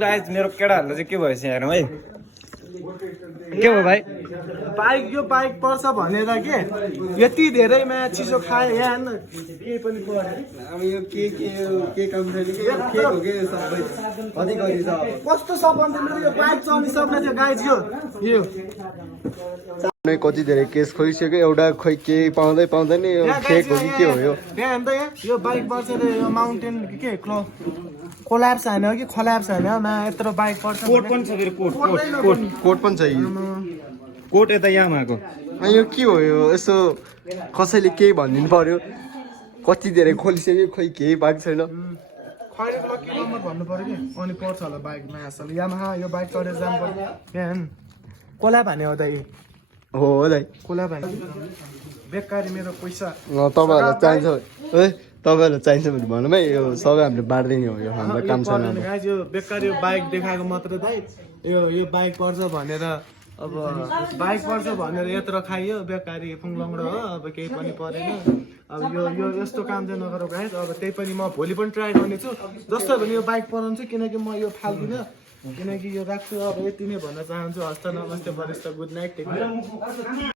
guys मेरो केटाहरुले चाहिँ के भएछ हेरौँ है के हो भाइ बाइक यो बाइक पर्छ भनेर के यति धेरैमा चिसो खाए यहाँ हेर्न केही पनि परेन अब यो के काम छैन के हो के सबै कति कति छ अब कस्तो सम्बन्ध मेरो यो बाइक चल्ने सक्ने थियो गाइज यो नै कति धेरै केस खोलिसक्यो एउटा खोइ केही पाउँदैन यो फेक हो कि के हो यो यहाँ हेर्न त यो बाइक पर्छ रे यो माउन्टेन के कोल्याप्स हैन कि खल्याप्स हैन मा यत्रो बाइक पर्छ कोट पनि छ फेरि कोट पनि छ कोट यता यामाको यो के हो यो यसो कसैले केही भनिदिनु पर्यो कति धेरै खोलिसक्यो खोइ केही बाइक छैन खैरे लकी नम्बर भन्नु पर्यो कि अनि पर्छ होला बाइकमा असल यामाहा यो बाइक चढेर जानु पर्यो यहाँ हेर्न कोल्याप हाने हो दाइ हो दाइ कोल्याप हाने बेकारी मेरो पैसा तपाईँहरूलाई चाहिन्छ है तपाईँहरूलाई चाहिन्छ भने भन्नु है यो सबै हामीले बाँड्दिने हो यो हाम्रो काम छैन गाइज यो बेकारी यो बाइक देखाएको मात्र दाइ यो बाइक पर्छ भनेर अब बाइक पर्छ भनेर यत्रो खाइयो बेकारी फुङलङ्गडो हो अब केही पनि परेन अब यो यस्तो काम चाहिँ नगरौँ गाइज अब त्यही पनि म भोलि पनि ट्राई गर्नेछु जस्तो भने यो बाइक पराउँछु किनकि म यो फाल्दिनँ किनकि यो राख्छु अब यति नै भन्न चाहन्छु हस्त नमस्ते वरिष्ठ गुड नाइट टेक केयर